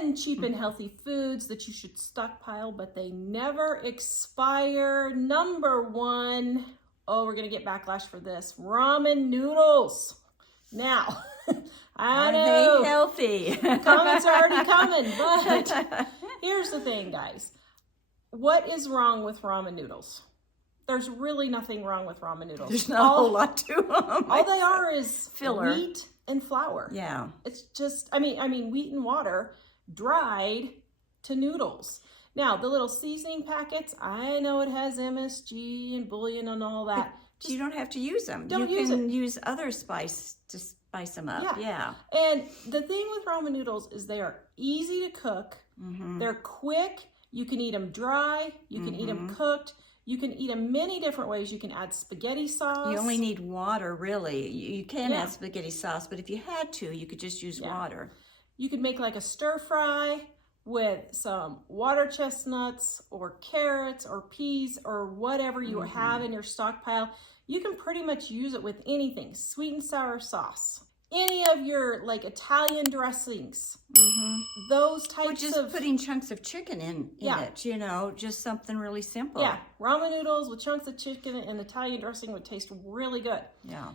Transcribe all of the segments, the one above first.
common cheap and healthy foods that you should stockpile, but they never expire. Number one, oh, we're gonna get backlash for this, ramen noodles. Now, I know. Are they healthy? Comments are already coming, but here's the thing, guys. What is wrong with ramen noodles? There's really nothing wrong with ramen noodles. There's not a whole lot to them. All they are is filler, wheat and flour. Yeah. It's just, I mean, wheat and water dried to noodles. Now, the little seasoning packets, I know it has MSG and bouillon and all that. You don't have to use them. You can use other spice to spice them up. Yeah. And the thing with ramen noodles is they are easy to cook. They're quick. You can eat them dry. You can eat them cooked. You can eat them many different ways. You can add spaghetti sauce. You only need water, really. You can add spaghetti sauce, but if you had to, you could just use water. You could make like a stir fry with some water chestnuts or carrots or peas or whatever you have in your stockpile. You can pretty much use it with anything. Sweet and sour sauce. Any of your like Italian dressings. Those types just putting chunks of chicken in it, you know, just something really simple. Yeah, ramen noodles with chunks of chicken and Italian dressing would taste really good. Yeah.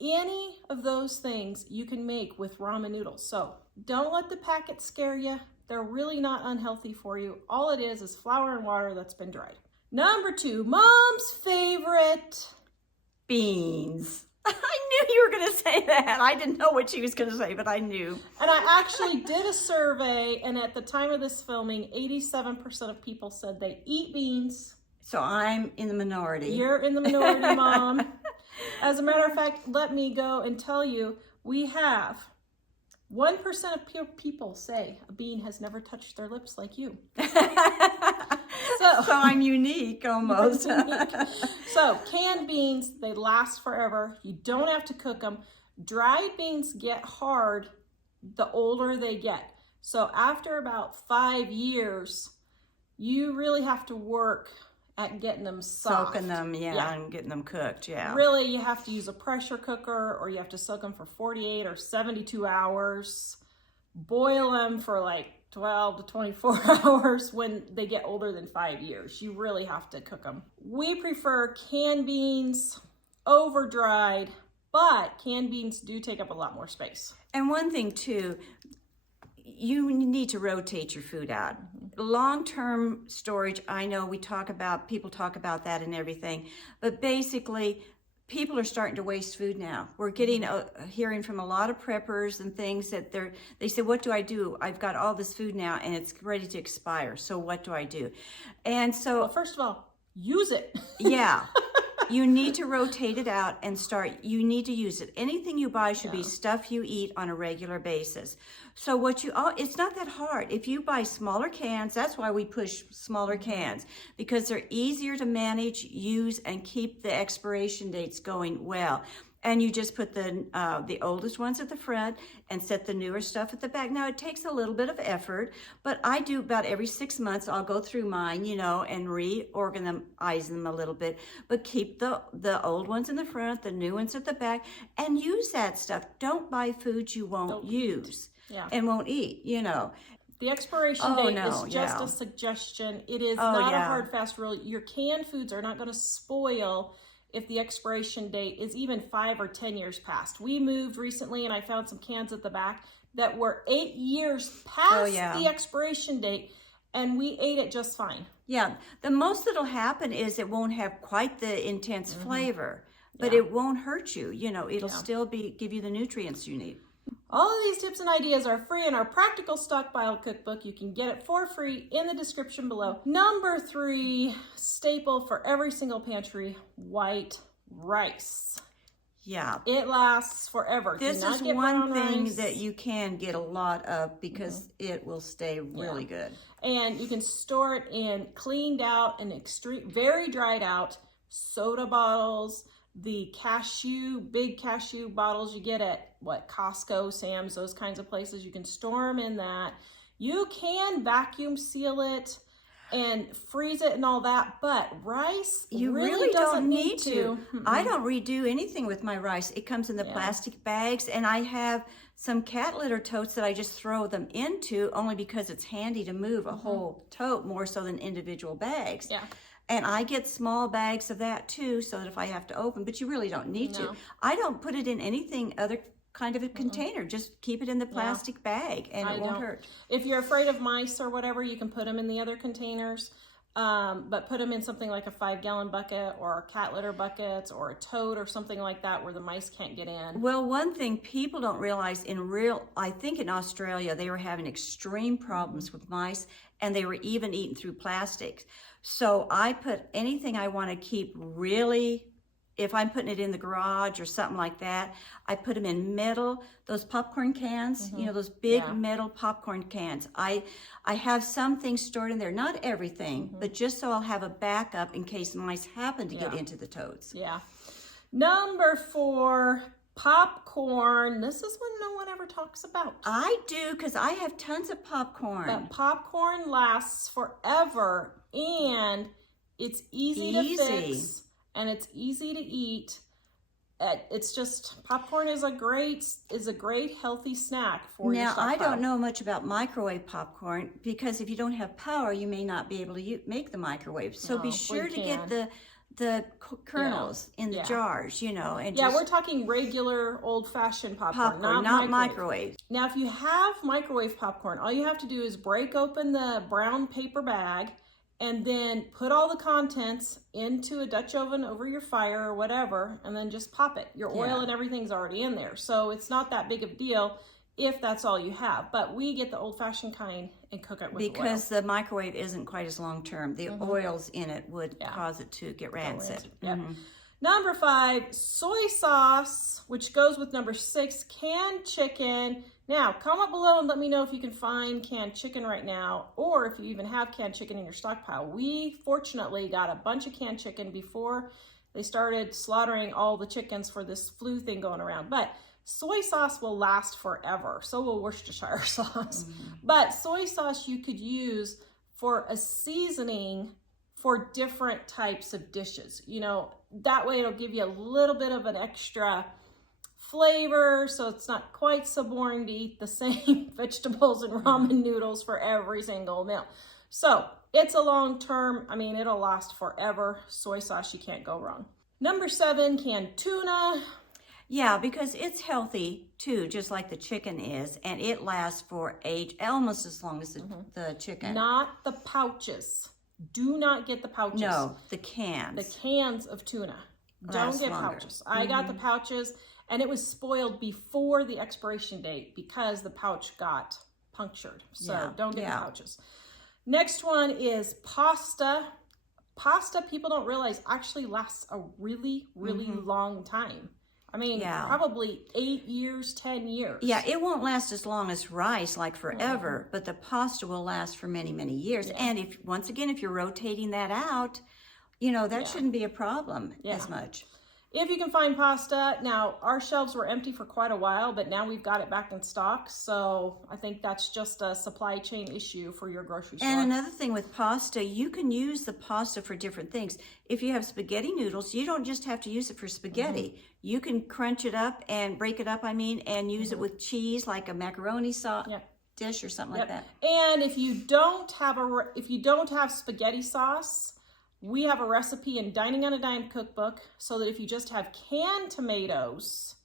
Any of those things you can make with ramen noodles. So don't let the packet scare you. They're really not unhealthy for you. All it is flour and water that's been dried. Number two, Mom's favorite. Beans. I knew you were going to say that. I didn't know what she was going to say, but I knew. And I actually did a survey, and at the time of this filming, 87% of people said they eat beans. So I'm in the minority. You're in the minority, Mom. As a matter of fact, let me go and tell you, we have 1% of people say a bean has never touched their lips like you. So I'm unique almost. Unique. So canned beans, they last forever. You don't have to cook them. Dried beans get hard the older they get. So after about 5 years, you really have to work at getting them soft. Soaking them, and getting them cooked, Really, you have to use a pressure cooker, or you have to soak them for 48 or 72 hours. Boil them for like 12 to 24 hours when they get older than 5 years. You really have to cook them. We prefer canned beans over dried, but canned beans do take up a lot more space. And one thing too, you need to rotate your food out. Long-term storage, I know people talk about that and everything, but basically people are starting to waste food now. We're getting hearing from a lot of preppers and things that they say, what do I do? I've got all this food now and it's ready to expire. So what do I do? And so, well, first of all, use it. Yeah. You need to rotate it out and you need to use it. Anything you buy should be stuff you eat on a regular basis. So it's not that hard. If you buy smaller cans, that's why we push smaller cans, because they're easier to manage, use, and keep the expiration dates going well. And you just put the oldest ones at the front and set the newer stuff at the back. Now, it takes a little bit of effort, but I do about every 6 months. I'll go through mine, and reorganize them a little bit. But keep the old ones in the front, the new ones at the back, and use that stuff. Don't buy foods you won't use and won't eat, The expiration date is just a suggestion. It is not a hard, fast rule. Your canned foods are not going to spoil if the expiration date is even 5 or 10 years past. We moved recently and I found some cans at the back that were 8 years past the expiration date, and we ate it just fine. Yeah, the most that'll happen is it won't have quite the intense flavor, but it won't hurt you. It'll still give you the nutrients you need. All of these tips and ideas are free in our practical stockpile cookbook. You can get it for free in the description below. Number 3, staple for every single pantry, white rice. Yeah. It lasts forever. This is one thing that you can get a lot of because it will stay really good. And you can store it in cleaned out and very dried out soda bottles, the big cashew bottles you get at Costco, Sam's, those kinds of places. You can store them in that. You can vacuum seal it. and freeze it and all that. But rice, you really don't need to. I don't redo anything with my rice. It comes in the plastic bags, and I have some cat litter totes that I just throw them into only because it's handy to move a whole tote more so than individual bags. Yeah. And I get small bags of that too, so that if I have to open, but you really don't need to. I don't put it in anything other kind of a container. Just keep it in the plastic bag, and it won't hurt. If you're afraid of mice or whatever, you can put them in the other containers. But put them in something like a 5-gallon bucket or cat litter buckets or a tote or something like that where the mice can't get in. Well, one thing people don't realize I think in Australia, they were having extreme problems with mice, and they were even eating through plastics. So I put anything I want to keep really, if I'm putting it in the garage or something like that, I put them in metal, those popcorn cans, you know, those big metal popcorn cans. I have some things stored in there, not everything, but just so I'll have a backup in case mice happen to get into the totes. Yeah. Number 4, popcorn. This is one no one ever talks about. I do, because I have tons of popcorn. But popcorn lasts forever, and it's easy to fix, and it's easy to eat. It's just, popcorn is a great healthy snack for your stockpile. Now, I don't know much about microwave popcorn, because if you don't have power, you may not be able to make the microwave. So be sure to get the kernels in the jars, you know. And we're talking regular old-fashioned popcorn, not microwave. Now, if you have microwave popcorn, all you have to do is break open the brown paper bag and then put all the contents into a Dutch oven over your fire or whatever, and then just pop it. Your oil and everything's already in there. So it's not that big of a deal if that's all you have. But we get the old-fashioned kind and cook it with oil. Because the microwave isn't quite as long-term. The oils in it would cause it to get rancid. Number 5, soy sauce, which goes with number 6, canned chicken. Now, comment below and let me know if you can find canned chicken right now, or if you even have canned chicken in your stockpile. We fortunately got a bunch of canned chicken before they started slaughtering all the chickens for this flu thing going around. But soy sauce will last forever. So will Worcestershire sauce. But soy sauce you could use for a seasoning for different types of dishes. You know, that way it'll give you a little bit of an extra flavor, so it's not quite so boring to eat the same vegetables and ramen noodles for every single meal. So it's a long term, I mean, it'll last forever. Soy sauce, you can't go wrong. Number 7, canned tuna. Yeah, because it's healthy too, just like the chicken is, and it lasts for almost as long as the chicken. Not the pouches. Do not get the pouches. No, the cans. The cans of tuna. Don't get pouches. I got the pouches, and it was spoiled before the expiration date because the pouch got punctured. So don't get the pouches. Next one is pasta. Pasta, people don't realize, actually lasts a really, really long time. I mean, probably 8 years, 10 years. Yeah, it won't last as long as rice, like forever, but the pasta will last for many, many years. And if, once again, if you're rotating that out, you know, that shouldn't be a problem as much. If you can find pasta. Now, our shelves were empty for quite a while, but now we've got it back in stock. So I think that's just a supply chain issue for your grocery store. And another thing with pasta, you can use the pasta for different things. If you have spaghetti noodles, you don't just have to use it for spaghetti. You can crunch it up and break it up, and use it with cheese, like a macaroni sauce dish or something like that. And if you don't have spaghetti sauce, we have a recipe in Dining on a Dime cookbook, so that if you just have canned tomatoes,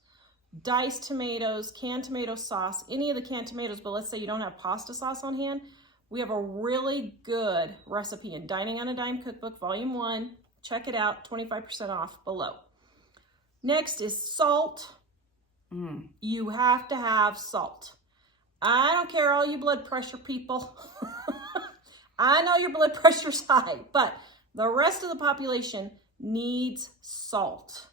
diced tomatoes, canned tomato sauce, any of the canned tomatoes, but let's say you don't have pasta sauce on hand, we have a really good recipe in Dining on a Dime cookbook, volume 1. Check it out, 25% off below. Next is salt. You have to have salt. I don't care, all you blood pressure people. I know your blood pressure's high, but the rest of the population needs salt.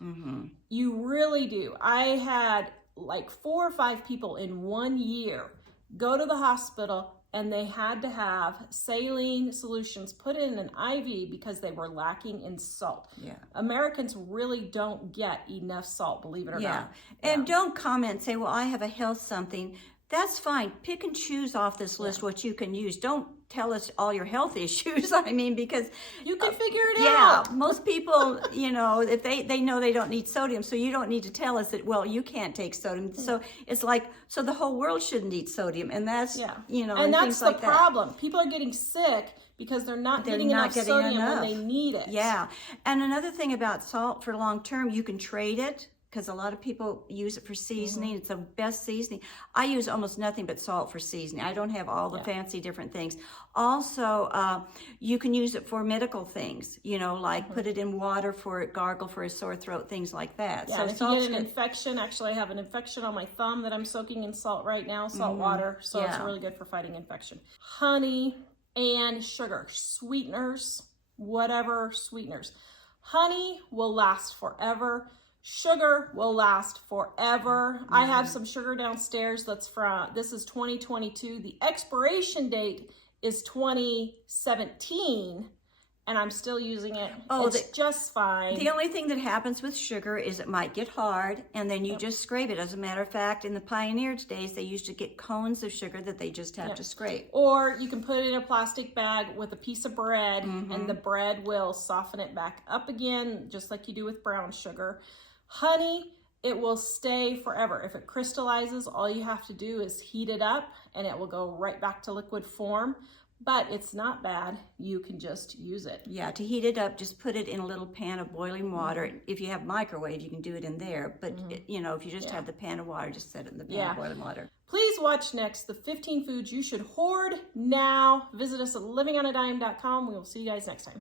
You really do. I had like 4 or 5 people in 1 year go to the hospital, and they had to have saline solutions put in an IV because they were lacking in salt. Americans really don't get enough salt, believe it or not. And don't comment and say, well, I have a health something. that's fine. Pick and choose off this list what you can use. Don't tell us all your health issues. I mean, because you can figure it yeah, out. most people, you know, if they know they don't need sodium, so you don't need to tell us that, well, you can't take sodium. So it's like, so the whole world shouldn't eat sodium. And that's, you know, and that's things the like problem. People are getting sick because they're not getting enough sodium when they need it. Yeah. And another thing about salt for long term, you can trade it, because a lot of people use it for seasoning. It's the best seasoning. I use almost nothing but salt for seasoning. I don't have all the fancy different things. Also, you can use it for medical things, you know, like put it in water for gargle for a sore throat, things like that. Yeah, so if you get an infection, actually I have an infection on my thumb that I'm soaking in salt right now, salt water. So it's really good for fighting infection. Honey and sugar, sweeteners, whatever sweeteners. Honey will last forever. Sugar will last forever. I have some sugar downstairs that's from, this is 2022. The expiration date is 2017, and I'm still using it. Oh, it's just fine. The only thing that happens with sugar is it might get hard, and then you just scrape it. As a matter of fact, in the pioneer days, they used to get cones of sugar that they just have to scrape. Or you can put it in a plastic bag with a piece of bread, and the bread will soften it back up again, just like you do with brown sugar. Honey, it will stay forever. If it crystallizes, all you have to do is heat it up and it will go right back to liquid form. But it's not bad. You can just use it. Yeah, to heat it up, just put it in a little pan of boiling water. If you have microwave, you can do it in there. But, you know, if you just have the pan of water, just set it in the pan of boiling water. Please watch next the 15 foods you should hoard now. Visit us at livingonadime.com. We will see you guys next time.